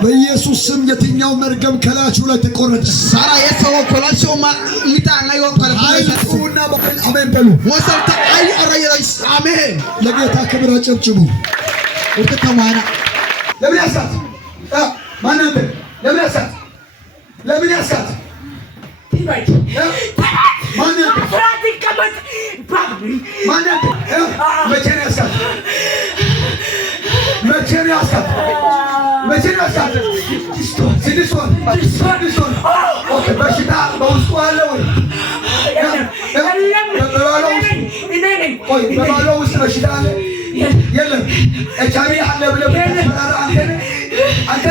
በኢየሱስ ስም የትኛው መርገም ከላችሁ ላይ ተቆረጠ። ሳራ የተወከላችሁ ሚታና ይወጣል። አሜን በሉ። ወሰልተ አይ አራየራስ አሜን። ለጌታ ክብር አጨብጭቡ። ወተከማና ለምን ያሳት ማን አንተ ለምን ያሳት ለምን ያሳት ትባይ ማን አንተ ፍራቲ ከመት ባብ ማን አንተ መቼ ነው ያሳት መቼ ነው ያሳት መቼ ነው ያሳት ስድስት ወር ኦኬ በሽታ በውስጡ አለ ወይ በባሏ ውስጥ በሽታ አለ የለም ኤችአይቪ አለ ብለህ ተፈራራ አንተ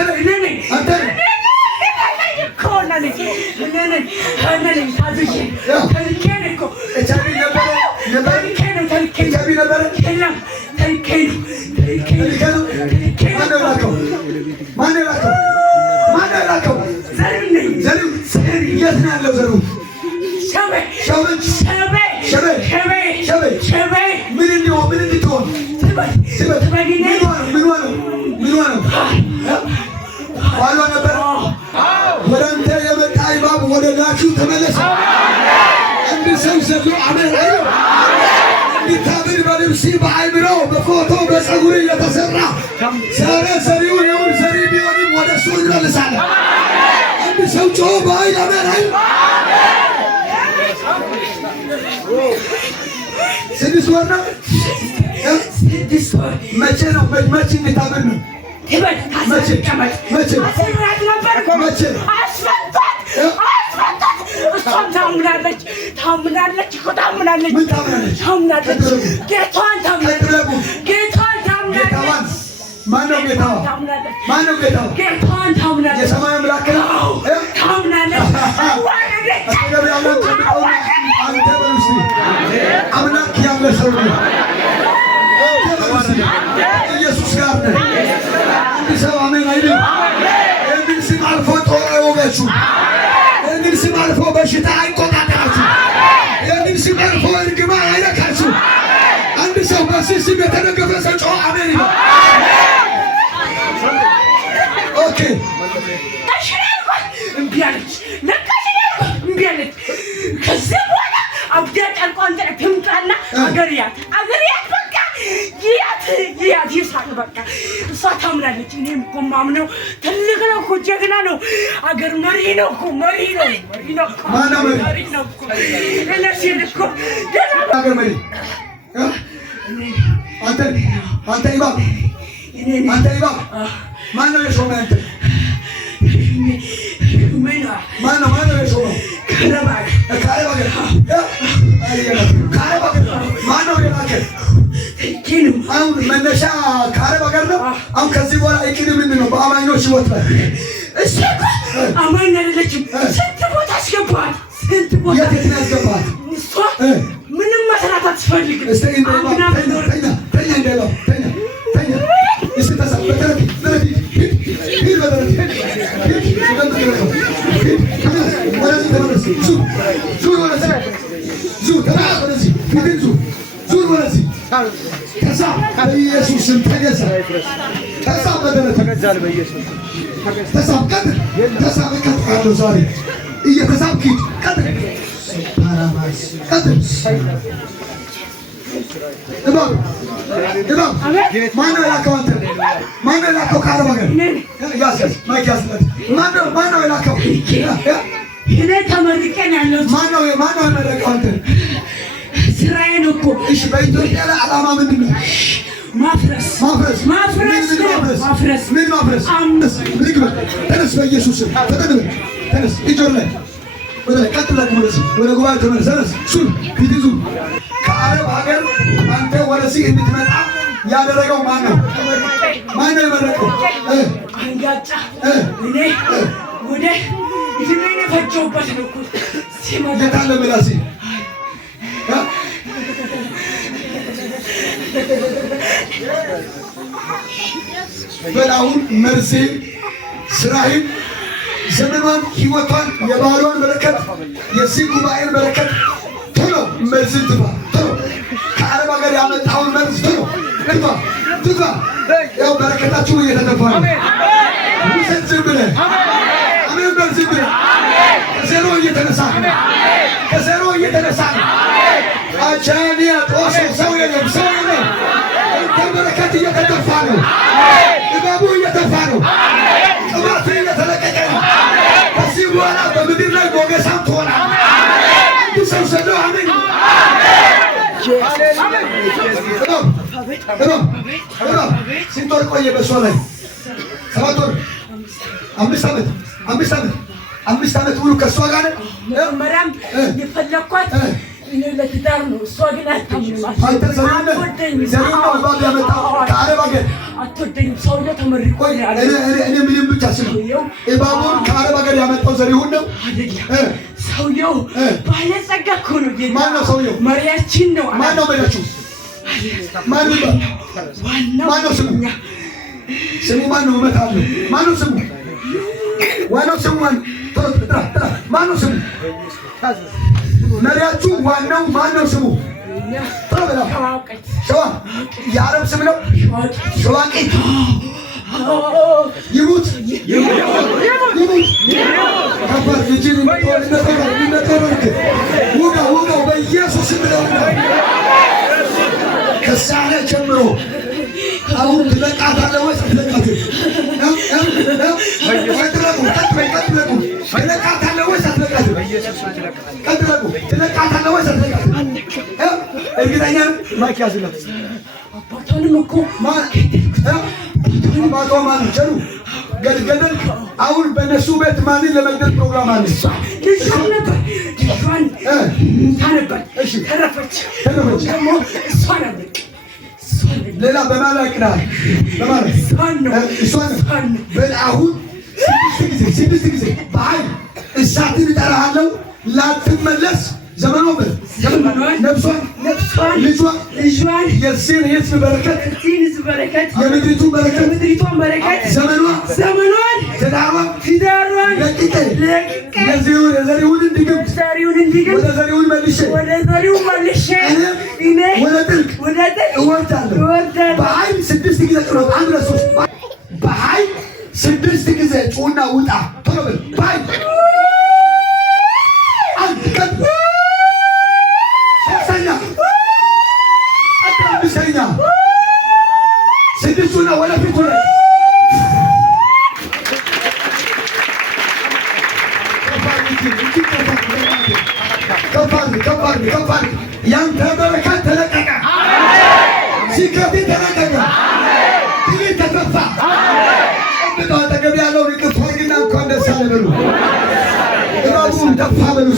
ተመለሰ እንደ ሰው ዘሎ አሜን አይደል እንዲታብር በልብስ በአይምሮ በፎቶ በፀጉር የተሰራ ሰሪው የውን ሰሪ ቢሆንም ወደ እሱ ይመለሳል። አንድ ሰው ጮኸ በኃይል አሜን አይደል ስድስት ወር ነው መቼ ነው መቼ እንዲታብር ነው መቼ እሷም ታምናለች እኮ ታምናለች ጌታዋን ታምናለች ማነው ጌታዋን ታምናለች የሰማይ አምላክ ታምናለች አንተ በሉስ አምላክ ያለ ሰው ነው ኢየሱስ ጋር ነው እንዲህ ሰው አሜን አይደል እንዲህ ስም አልፎ ጦር አይወጋችሁ እንግዲህ ስም አልፎ በሽታ አይቆጣጠራችሁ እንግዲህ ስም አልፎ እርግማን አይነካችሁ አንድ ሰው በዚህ ስም የተደገፈ ሰው ጮኸ አሜን ይበል ኦኬ እምቢ አለች ከዚህ በኋላ አብዳ ጠልቋን ትምጣና አገርያት በቃ ይያት ይሳቅ በቃ እሷ ታምናለች እኔም እኮ ማምነው ትልቅ ነው እኮ ጀግና ነው አገር መሪ ነው እኮ መሪ ነው እኮ እነዚህን እኮ አገር መሪ አንተ ይባብ ማነው የሾመህ አንተ ማነው የሾመህ ማነው የላከህ አሁን መነሻ ከአረብ ሀገር ነው አሁን ከዚህ በኋላ አይኪድ ምንድን ነው በአማኞች ህይወት ላይ እሺ አማኝ አይደለችም ስንት ቦታ አስገባሃት የት ነው ያስገባሃት እሷ ምንም መስራት አትፈልግም ተኛ እንደለው ተኛ እስቲ ተሰበተረት ሂድ ወደዚህ ዙር ወደዚህ ዙር ተራራ ወደዚህ ፊትን ዙር ወደዚህ ተሳብ በኢየሱስ ስም ተገዛ ተሳብ በደረተ ተገዛል በኢየሱስ ተሳብ ቀጥል ተሳብ ቀጥል ዛሬ እየተሳብክ ቀጥል ፓራማስ ቀጥል እባብ ማነው የላከው አንተ ማነው የላከው ከአረብ ሀገር ያስያዝ ማይክ ያስለት ማነው የላከው እኔ ተመርቄ ነው ያለሁት ማነው የመረቀው አንተ ስራዬን እኮ እሺ በኢትዮጵያ ላይ ዓላማ ምንድን ነው ማፍረስ ተነስ በኢየሱስ ስም ተነስ እጆር ላይ ወደ ቀጥል ወደ ጉባኤ ተመለስ ተነስ ሱል ፊት ዙር ከአረብ ሀገር አንተ ወደዚህ እንድትመጣ ያደረገው ማነው የመረቀው አንጋጫ እኔ ወደ እድሜን የፈጀሁበት ነው እኮ የታለ ምላሴ በላሁን መርሴ ስራህን ዘመኗን ህይወቷን የባህሏን በረከት የዚህ ጉባኤን በረከት ቶሎ መርዝን ትፋ ቶሎ ከአረብ ሀገር ያመጣውን መርዝ ቶሎ ትፋ ያው በረከታችሁ እየተነፋ ነው ውሰድ ዝም ብለህ አሜን በል ዝም ብለህ ከዜሮ እየተነሳ አቻኒያ ጦሶ ሰው የለም በረከት እየተደፋ ነው እባቡ እየተፋ ነው ቅባቱ እየተለቀቀ ነው ከዚህ በኋላ በምድር ላይ ሞገሳም ትሆናለህ አንዱ ሰው ሰደው አሜን ስንት ወር ቆየ በእሷ ላይ 7 ወር 5 ዓመት ሙሉ ከእሷ ጋር መጀመሪያም የፈለኳት ለትዳር ነው እሷ ግን አታምንም ከአረብ ሀገር አትወደኝም ሰውዬው ተመርቆ እኔ ምንም ብቻ ስም እባቡን ከአረብ ሀገር ያመጣው ዘሪሁን ነው ሰውዬው ባለጸጋ እኮ ነው ማነው ሰውዬው መሪያችን ነው ማነው መሪያችሁ ማነው ስሙ ማነው እመታለሁ ማነው ስሙ ዋናው ስሙ ማነው ስሙ መሪያችሁ ዋናው ማነው ስሙ ሸዋ የአረብ ስም ነው ሸዋቂት ይሙት ከባድ ልጅን ውጋው በኢየሱስ ስም ነው ከዛሬ ጀምሮ አሁን ትለቃታለህ ወይስ አትለቃትም? ትለቃታለህ ወይስ አትለቃትም? ትለቃታለህ ወይስ አትለቃትም? እርግጠኛ ማይክ ያዝለት። አባቷንም እኮ አባቷ ማነው? ቸሩ ገደል። አሁን በእነሱ ቤት ማንን ለመግደል ፕሮግራም አለ? ልጇን ነበር ተረፈች። ደግሞ እሷን አለቅ ሌላ በማን ላይ ቅዳል? እሷን አሁን 6 ጊዜ በኃይል እሳትን እጠራሃለሁ ላትመለስ ዘመኗን ነፍሷን ልጇን የዚህን ሕዝብ በረከት የምድሪቱን በረከት ዘመኗን ትዳሯን ለቅቄ የዘሪሁንን ድግም ወደ ዘሪሁን መልሼ እኔ ወደ ጥልቅ እወርዳለሁ። በኃይል 6 ጊዜ ጩኸት 1 2 3 በኃይል 6 ጊዜ ጩኸና ውጣ ቶሎ በል በኃይል አንድ ቀን ሶስተኛ 6ቱና ወደፊት ከባድ ያንተ በረከት ተለቀቀ። ሲከፊ ተለቀቀ። ትግል ተፈፋ። አጠገብ ያለውን እቅፍ አድርግና እንኳን ደስ አለ በሉ። እባቡን ተፋ በሉ።